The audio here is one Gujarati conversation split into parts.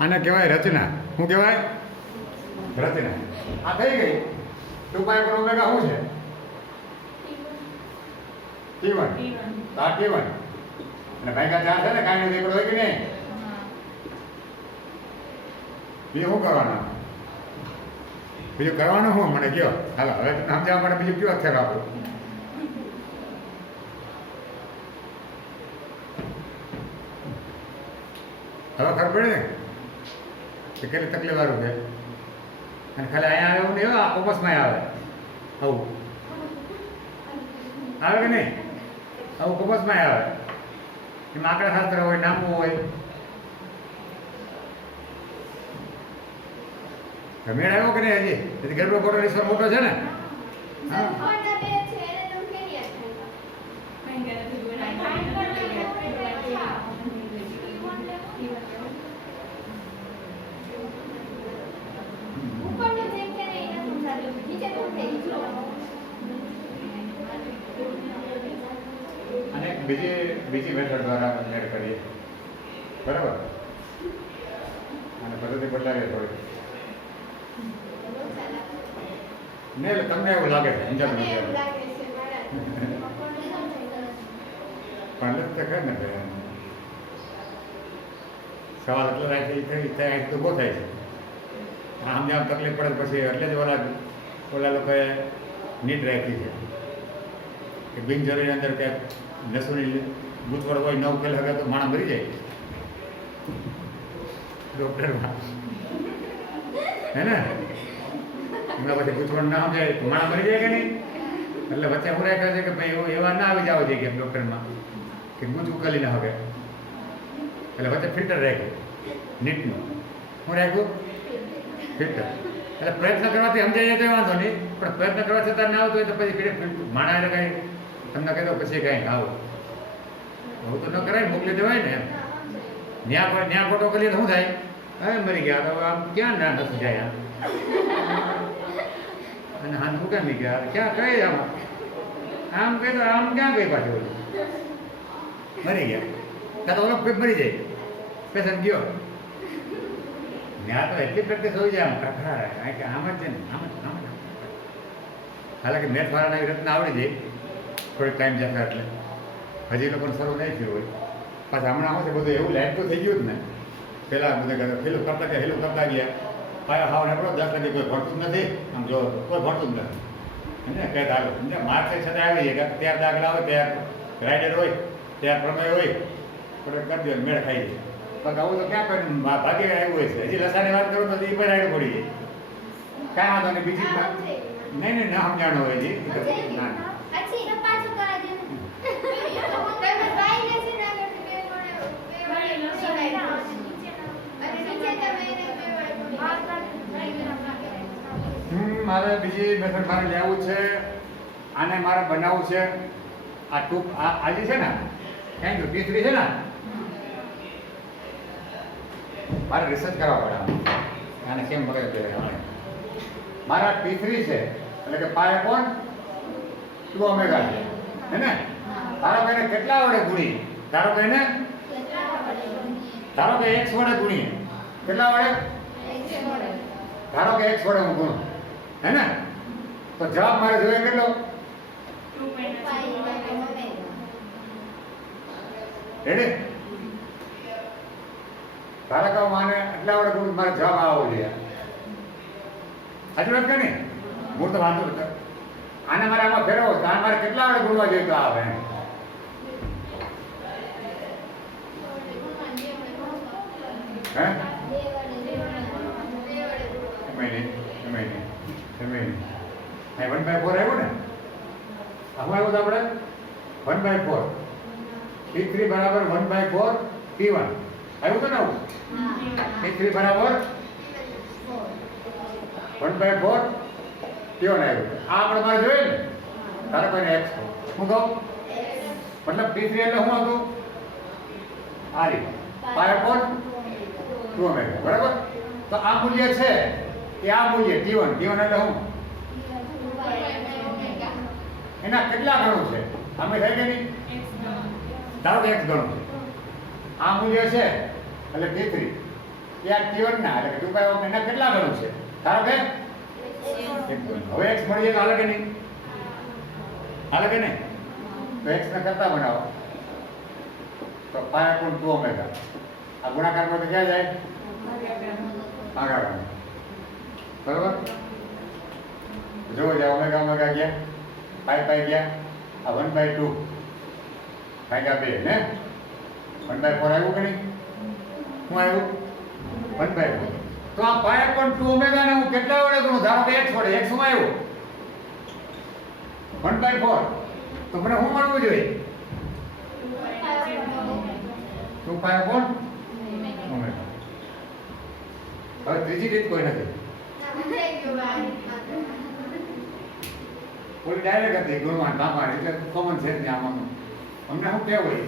આને કહેવાય રચના. શું કહેવાય? રચના. આ થઈ ગઈ. 2 પાય પર ઓમેગા શું છે? T1. તો આ T1 અને ભાગ્યા 4 છે ને, કાંઈ નથી એકડો હોય કે નહીં? બીજું શું કરવાનું? બીજું કરવાનું શું મને કયો? હાલો હવે સમજાવવા માટે બીજું કયો અક્ષર આપો? હવે ખબર પડે ને કે કેટલી તકલીફ વાળું છે. અને ખાલી અહીંયા આવે એવું નહીં, આ કોમર્સમાં આવે આવું આવે કે નહીં? આવું કોમર્સમાં આવે. એમાં આંકડા શાસ્ત્ર હોય, નામું હોય. મેળ આવ્યો કે નહીં? હજી ગરબો મોટો ઈશ્વર મોટો છે ને. હા અને બીજી મેથડ દ્વારા મેળ કરીએ, બરાબર? અને પદ્ધતિ બદલાવીએ થોડી. ને તમને એવું લાગે છે સમજાતું નથી પણ તો ખર ને સવાલ એટલો રાખી થાય તો બહુ થાય છે. આમ જેમ તકલીફ પડે પછી એટલે જ ઓલા લોકોએ નીટ રાખી છે કે બિનજરૂરી અંદર ક્યાંક નસોની ગૂંચવડ હોય, 9 ખેલ હવે તો માણસ મરી જાય ડૉક્ટરમાં, હે ને? એમના પછી ગૂંચવડ ના સમજાય તો માણસ મરી જાય કે નહીં? એટલે વચ્ચે હું રાખ્યા છે કે ભાઈ એવા ના આવી જાવ જોઈએ કે ડૉક્ટરમાં કે ગૂંચવું કરી ના હવે. એટલે વચ્ચે ફિલ્ટર રાખ્યું નીટનું. હું રાખ્યું ફિલ્ટર. એટલે પ્રયત્ન કરવાથી સમજાય તો વાંધો નહીં, પણ પ્રયત્ન કરવા છતાં ના આવતું હોય તો પછી માણા એટલે કાંઈ તમને કહી દો પછી કાંઈ આવો આવું તો ન કરાય, મોકલી દેવાય ને એમ. ન્યા ફોટો કરીએ તો શું થાય? હવે મરી ગયા તો આમ ક્યાં ના નથી જાય આમ. અને હા શું કેમ ગયા ક્યાં કઈ આમ કહી તો આમ ક્યાં ગઈ પાછું મરી ગયા ત્યાં તો ઓલો મરી જાય પેશન્ટ ગયો. ત્યાં તો એટલી પ્રેક્ટિસ હોઈ જાય આમ કઠા કે આમ જ છે ને આમ જ હાલાકી મેથ વાળાને એવી રીતના આવડી જાય થોડીક ટાઈમ જશે એટલે હજી લોકોને શરૂ નહીં થયું હોય. પાછા હમણાં શું છે બધું એવું લાઈટ તો થઈ ગયું જ ને. પહેલાં બધા પેલું કરતા ગયા હેલું કરતા ગયા પાયા ખાવાને આપણો 10 કોઈ ભરતું જ નથી. આમ જો કોઈ ભરતું જ નથી સમજે કહે હાલો સમજે માર્ક્સ છતાં આવી જાય કે ત્યાર દાખલા હોય ત્યાર રાઇડર હોય ત્યાર પ્રમેય હોય થોડે કરી દે મેળ ખાઈ જાય. પણ આવું તો ક્યાં કોઈ ભાગ્ય આવ્યું હોય છે. હજી લસાની વાત કરું તો એ પણ રાઈડ પડી જાય. કાંઈ વાંધો નહીં બીજી નહીં ના સમજાણું હોય હજી ના મારે બીજી મેથડ મારે લેવું છે. આને મારે બનાવવું છે. આ ટૂંક આજે છે ને થેન્ક યુ T3 છે ને મારે રિસર્ચ કરવા પડે આને કેમ મગજ પડે. મારા T3 છે એટલે કે પાય કોણ 2 ઓમેગા છે હે ને. ધારો કે એને કેટલા વડે ગુણી? ધારો કે એને x વડે ગુણીએ. કેટલા વડે? ધારો કે x વડે હું ગુણું હે ને તો જવાબ મારે જોઈએ કેટલો? રેડી? ધારો કે માને એટલા વડે ગુણું મારે જવાબ આવવો જોઈએ. સાચી વાત કે નહીં? હું તો વાંધો નથી. આને મારે આમાં ફેરવો તો આ મારે કેટલા વડે ગુણવા જોઈએ તો આવે હે નહીં 1/4 આવ્યો ને. આમાં આવ્યું તો આપણે 1/4 T3 બરાબર 1/4 T1 આવ્યું તો ને આવું. T3 બરાબર 1/4 T1 આવ્યું. આ આપણે મારે જોઈએ ને તારે કોઈને x હું કહું મતલબ T3 એટલે શું હતું? આ રીતે પાય કોણ 2 ઓમેગા બરાબર. તો આ મૂલ્ય છે એ આ મૂલ્ય T1 એટલે શું? એના કેટલા ગણું છે? આમે થાય કે નહીં? ધારો કે x ગણું છે. આ મૂલ્ય છે એટલે T3 એ આ T1 ના એટલે કે 2 પાઈ ઓફ એના કેટલા ગણું છે ધારો કે 1 ગણું. હવે x મળીએ તો હાલે કે નહીં? હાલે કે નહીં? તો x ને કરતા બનાવો તો પાઈ અપોન 2 ઓમેગા આ ગુણાકારમાં તો ક્યાં જાય? આગળ. બરોબર? જો જાય ઓમેગા ઓમેગા ગયા પાઈ ગયા આ 1/2 ભાગ્યા 2 ને 1/4 આવ્યું કે નહીં? શું આવ્યું? 1/4. તો આ પાઈ અપોન 2 ઓમેગા ને હું કેટલા વડે ગણું? ધારો કે x વડે. x શું આવ્યું? 1/4. તો મને શું મળવું જોઈએ? 2 પાઈ અપોન ઓમેગા. હવે ત્રીજી રીત કોઈ નથી. કોઈ ડાયરેક્ટ હતી ગુણવાન બાપાને એટલે કોમન સેન્સ ને આમાં અમને શું કહેવું હોય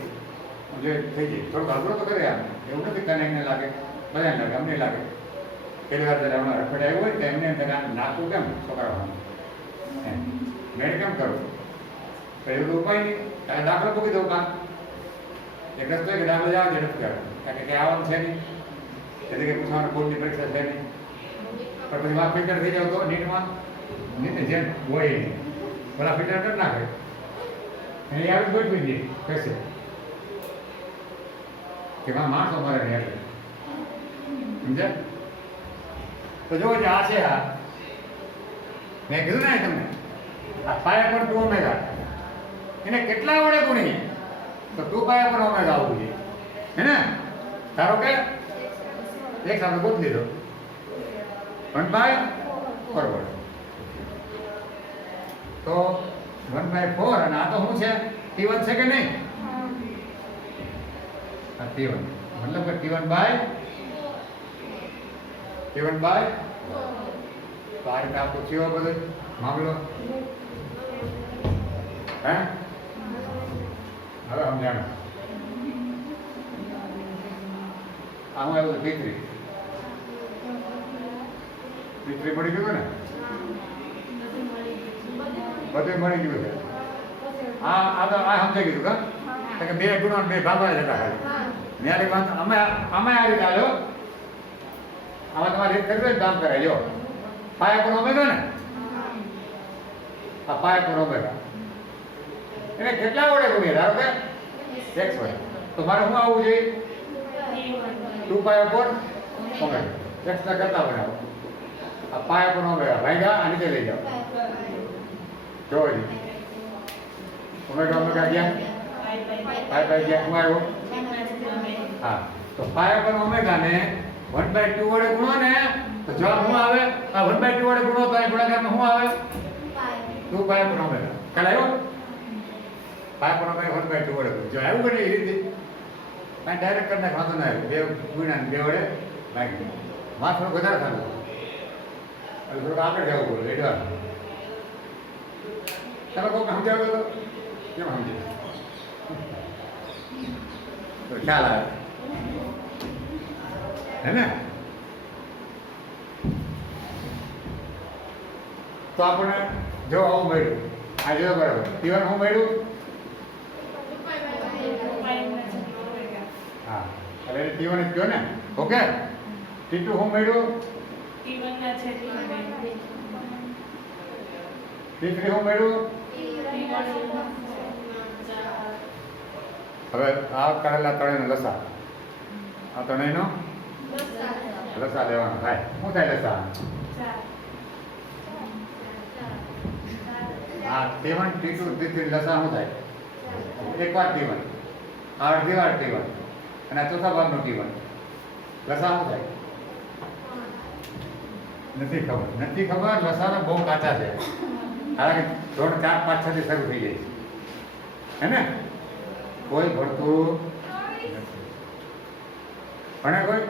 એટલે થઈ જાય થોડુંક અઘરો તો કરે આમ એવું નથી કનેક્ટને લાગે બધાને લાગે અમને લાગે પહેલી વાર જ્યારે હમણાં રખડે આવ્યું હોય તો એમને નાખવું કેમ છોકરાઓને મેળ કેમ કરવું તો એવું ઉપાય નહીં તારે દાખલો મૂકી દઉં કામ એક રસ્તો કે દાખલો જાવ ઝડપ કહેવાય કારણ કે આવવાનું છે નહીં એટલે કે પૂછવાનું બોર્ડની પરીક્ષા છે નહીં પણ પછી માં ફિલ્ટર થઈ જાવ તો નીટમાં નીટે જેમ હોય નહીં પેલા ફિલ્ટર કરી નાખે એને આવી ગોઠવી દે કશે કે માણસો મારે નહીં એટલે સમજ્યા? તો જો આ છે આ મેં કીધું ને તમને આ પાઈ અપોન 2 ઓમેગા એને કેટલા વડે ગુણીએ તો 2 પાઈ અપોન ઓમેગા આવવું જોઈએ હે ને? ધારો કે એક આપણે ગોત લીધો 1/4 વડે તો 1/4 અને આ તો શું છે T1 છે કે નહીં? આ T1 મતલબ કે T1 બાય તો આ રીતે આપણું થયો બધો મામલો હે? હવે સમજાણું આ હું આવ્યું T3 પડી ગયું ને બધું મળી ગયું છે આ તો આ સમજાઈ ગયું કા કે 2 ગુણો 2 ભાગવા જતા ખાલી મેરી વાત અમે આ રીતે આવ્યો આમાં તમારે રીત કરી કામ કરાય જો પાઈ અપોન ઓમેગા ને આ પાઈ અપોન ઓમેગા એને કેટલા વડે ગુણીએ ધારો કે x વડે તો મારે શું આવવું જોઈએ 2 પાઈ અપોન ઓમેગા x ના કરતા બનાવો આ પાઈ અપોન ઓમેગા ભાગ્યા આ નીચે લઈ જાઓ જો ઓમેગા ઓમેગા ગયા પાઈ ગયા શું આવ્યું? હા તો પાઈ અપોન ઓમેગા ને 1/2 વડે ગુણો ને તો જવાબ શું આવે? આ 1/2 વડે ગુણો તો આ ગુણાકારમાં શું આવે? 2 પાઈ અપોન ઓમેગા. ખ્યાલ આવ્યો? પાઈ અપોન ઓમેગા 1/2 વડે ગુણો જો આવ્યું કે નહીં એ રીતે આ ડાયરેક્ટ કરી નાખ વાંધો ના આવ્યો 2 ગુણ્યા 2 વડે ભાગી માં થોડું વધારે થતું એટલે થોડું આગળ જવું પડે એડવાન્સ ચાલો કોક સમજાવ્યો તો કેમ સમજે તો ખ્યાલ આવે હે ને? તો આપણે જો આવું મળ્યું આ જો બરાબર T1 શું મળ્યું? હા એટલે T1 જ કયો ને ઓકે T2 શું મળ્યું? T3 શું મળ્યું? હવે આ કરેલા ત્રણેયનો લસા આ ત્રણેયનો લસા લેવાનો થાય શું થાય લસા? આ T1 T2 T3 લસા શું થાય? એક વાર T1 આ અડધી વાર T1 અને આ ચોથા ભાગનો T1 લસા શું થાય? નથી ખબર લસાનો બહુ કાચા છે કારણ કે ધોરણ 4, 5, 6 થી શરૂ થઈ જાય છે હે ને? કોઈ ભણતું નથી ભણે કોઈ?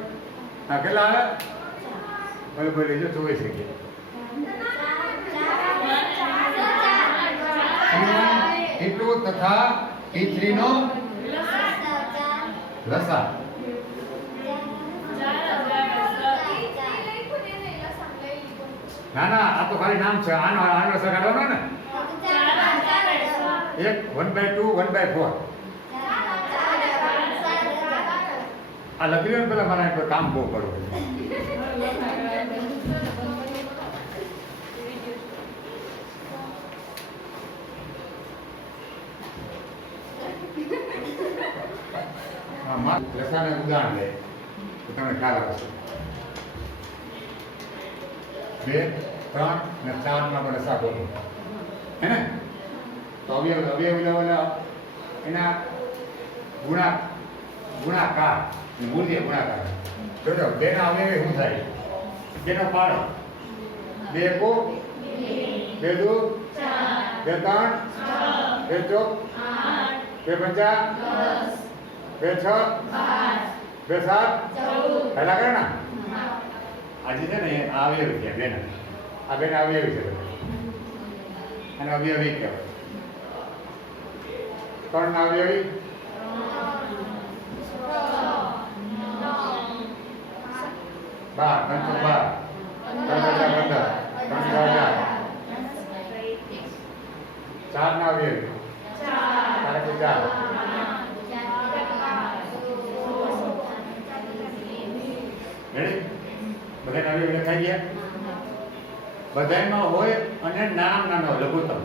હા કેટલા આવે? બોલો બોલો જો 24 શીખીએ T2 તથા T3 નો લસા ના આ તો ખાલી નામ છે આનો લસા કાઢવાનો ને એક 1/2 1/4 આ લખી લો ને પેલા મારે કોઈ કામ બહુ કરવું છે. લસાને ઉદાહરણ લે તો તમે ખ્યાલ આવશે. 2, 3 અને 4 માં લસા ગોતો હે ને, તો અવયવ એના ગુણાકાર મૂલ્ય ગુણાકાર. જોજો 2 ના અવયવે શું થાય? 2 નો પાડો 2 કો 2 દુ 2 3 2 ચોક 2 પંચા 2 6 2 7 પહેલા કરે ને આજે છે ને આ અવયવી છે બેન, આ બેન અવયવી છે અને અવયવી કહેવાય. 3 ના અવયવી 12 3 12 3 15 4 ના અવયવી 4 કે 4 બધા નવી લખાઈ ગયા. બધામાં હોય અને નામ નાનો લઘુત્તમ.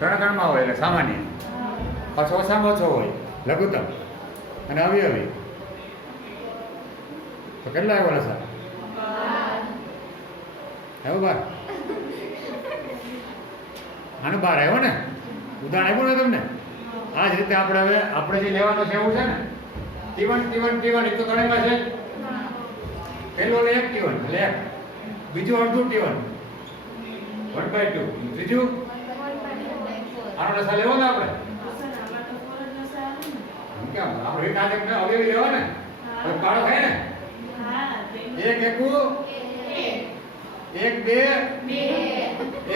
ગણગણમાં હોય એટલે સામાન્ય, પાછો ઓછામાં ઓછો હોય લઘુત્તમ અને અવયવી. તો કેટલા આવ્યો લસા? આવ્યો 12. આનો 12 આવ્યો ને, ઉદાહરણ આપ્યું ને તમને. આ જ રીતે આપણે હવે આપણે જે લેવાનું છે એવું છે ને, T1 એ તો ત્રણેયમાં છે. પહેલું લે 1 T1 એટલે 1, બીજું અડધું T1 1/2, ત્રીજું આનો લસા લેવો ને આપણે. કેમ આપણે રીત આજે અવયવી લેવા ને, તો પાડો થાય ને. 1 એકુ 1 2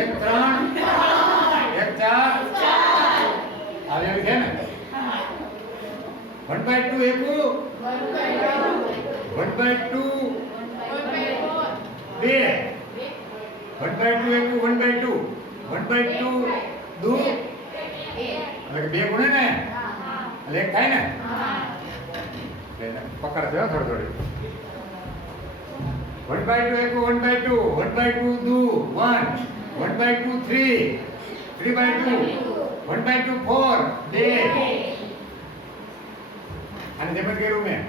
1 3 1 4 અવયવી છે ને. 1/2 એકુ 1/2 2 1/2 એકુ 1/2 1/2 દુ એટલે 2 ગુણે ને એટલે 1 થાય ને. પકડ છે થોડી થોડી. 1/2 એકુ 1/2 1/2 દુ 1 1/2 3 3/2 1/2 4 2 અને જેમ કર્યું મેં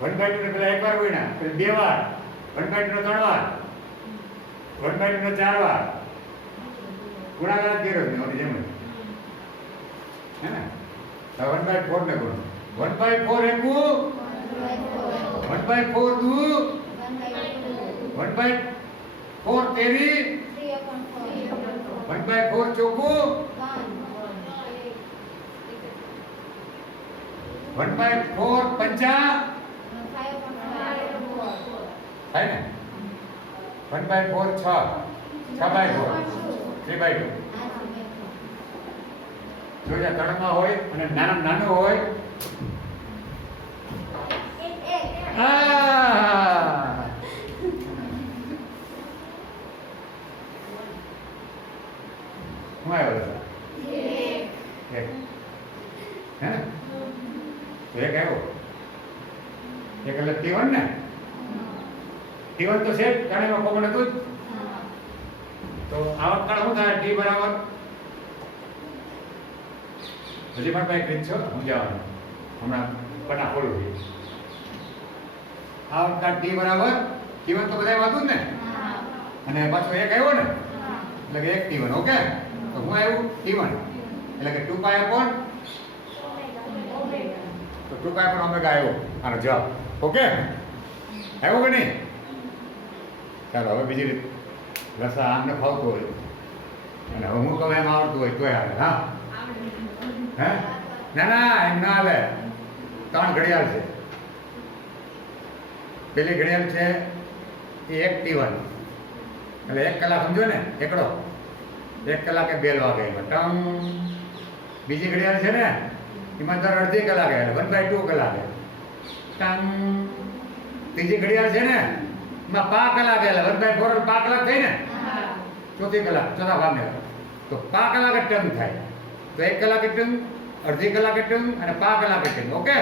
1/2 ને પેલા 1 વાર હોય ને, પછી 2 વાર 1/2 નો 3 વાર 1/2 નો 4 વાર ગુણાકાર કર્યો ને ઓની જેમ હે ને. તો 1/4 ને ગુણો 1/4 એકુ 1/4 દુ 1/4 તેરી 1/4 ચોકુ 1/4 પંચા થાય ને. 1/4 6/4 3/2. જો જ્યાં તળમાં હોય અને નાનું હોય શું આવ્યો? 1 હે ને, 1 આવ્યો. 1 એટલે T1 ને. T1 તો છે ત્રણેયમાં કોમન હતું જ. તો આવક કાળ શું થાય? T બરાબર, હજી પણ કઈ રીત છે સમજાવવાનું, હમણાં પટા ખોલું છું. આવક કાળ T બરાબર T1 તો બધા હતું જ ને, અને પાછો 1 આવ્યો ને એટલે કે 1 T1. ઓકે, તો હું આવ્યું T1 એટલે કે 2 પાય અપોન, તો 2 પાય અપોન ઓમેગા આવ્યો આનો જવાબ. ઓકે, આવ્યો કે નહીં? ચાલો હવે બીજી રીત. લસા આમને ફાવતું હોય અને હવે હું કહું એમ આવડતું હોય તોય હાલે. હા હે ના એમ ના હાલે. 3 ઘડિયાળ છે. પેલી ઘડિયાળ છે એ 1 T1 એટલે 1 કલાક સમજો ને, એકડો 1 કલાકે બેલ વાગે એમાં ટંગ. બીજી ઘડિયાળ છે ને એમાં દર અડધી કલાકે 1/2 કલાકે ટંગ. ત્રીજી ઘડિયાળ છે ને એમાં 5 કલાકે એટલે 1/4 5 કલાક થઈ ને. ચોથી કલાક ચોથા ભાગને તો પા કલાકે ટંગ થાય. તો 1 કલાકે ટંગ, અડધી કલાકે ટંગ અને પા કલાકે ટંગ. ઓકે,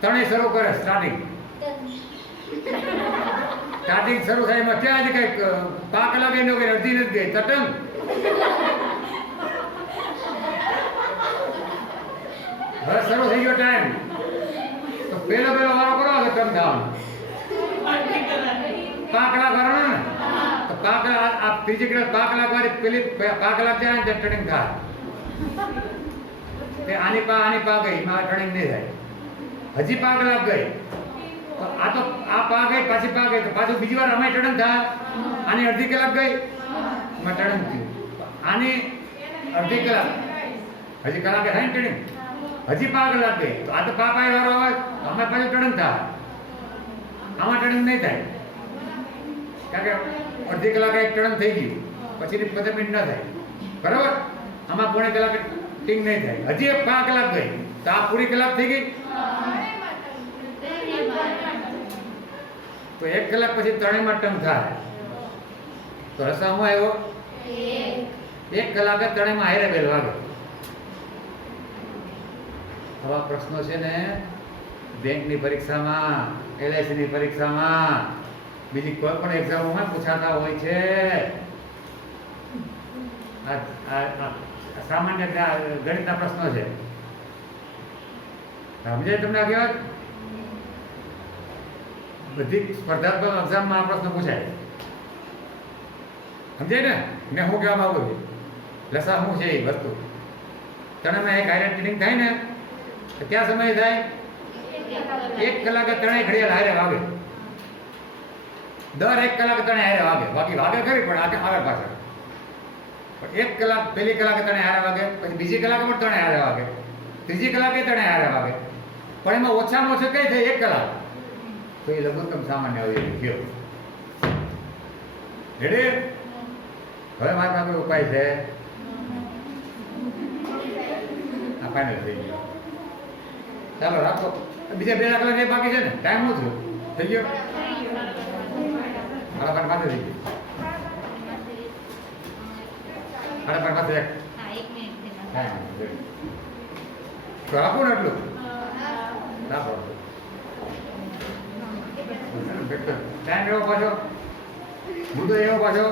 ત્રણેય શરૂ કરે. સ્ટાર્ટિંગ શરૂ થાય એમાં ક્યાં જ કંઈક પા કલાકે એનો કંઈ અડધી નથી ગઈ તો ટંગ. હવે શરૂ થઈ ગયો ટાઈમ, તો પેલો વારો કરો તો ટંગ થવાનો. 5 કલાક વાળો ને, તો 5 કલાક આ ત્રીજી કલાક 5 કલાક વાળી પેલી 5 કલાક જાય ને ટર્નિંગ થાય. કે આની પા ગઈ, એમાં ટર્નિંગ નહીં થાય. હજી 5 કલાક ગઈ તો આ પા ગઈ, પાછી પા ગઈ તો પાછું બીજી વાર અમે ટર્નિંગ થાય. આની અડધી કલાક ગઈ, એમાં ટર્નિંગ થયું. આની અડધી કલાક, હજી કલાકે થાય ને ટર્નિંગ. હજી 5 કલાક ગઈ તો આ તો પા વાળો આવે તો અમે પાછું ટર્નિંગ થાય. આમાં ટર્નિંગ નહીં થાય, કારણ કે અડધી કલાકે એક ટર્ન થઈ ગયું, પછી 15 મિનિટ ના થાય. બરાબર? આમાં પોણી કલાકે ટીંગ નહીં થાય. હજી 5 કલાક ગઈ તો આ પૂરી કલાક થઈ ગઈ. તો 1 કલાક પછી ત્રણેયમાં ટર્ન થાય. તો રસ્તા શું આવ્યો? 1 કલાકે ત્રણેયમાં હારે બેલ વાગે. આવા પ્રશ્નો છે ને બેંકની પરીક્ષામાં, LICની પરીક્ષામાં, બીજી કોઈ પણ એક્ઝામોમાં પૂછાતા હોય છે. સામાન્ય ગણિતના પ્રશ્નો છે. સમજાય તમને આ કહેવાય? બધી સ્પર્ધાત્મક એક્ઝામમાં આ પ્રશ્ન પૂછાય. સમજાય ને? મેં શું કહેવા માંગુ છું? લસા શું છે એ વસ્તુ. ત્રણેયમાં એક હારે ટ્રેનિંગ થાય ને તો ક્યાં સમય થાય? 1 કલાકે ત્રણેય ઘડિયાળ હારે વાગે. દર 1 કલાકે ત્રણે હારે વાગે. બાકી વાગે ખરી પણ આવે પાછળ. પણ 1 કલાક પહેલી કલાકે ત્રણે હારે વાગે, પછી બીજી કલાકે પણ ત્રણે હારે વાગે, ત્રીજી કલાકે ત્રણે હારે વાગે. પણ એમાં ઓછામાં ઓછું કઈ થાય? 1 કલાક. તો એ લઘુત્તમ સામાન્ય અવયવી ગયો. રેડી? હવે મારી પાસે ઉપાય છે. આ ફાઇનલ થઈ ગયો. ચાલો રાખો. બીજા 2 કલાક જે બાકી છે ને, ટાઈમ શું થયો? થઈ ગયો? મારા પાસે થઈ ગયું. મારા પાસે એક તો આપો ને એટલું આપો. ટાઈમ એવો પાછો, મુદ્દો એવો પાછો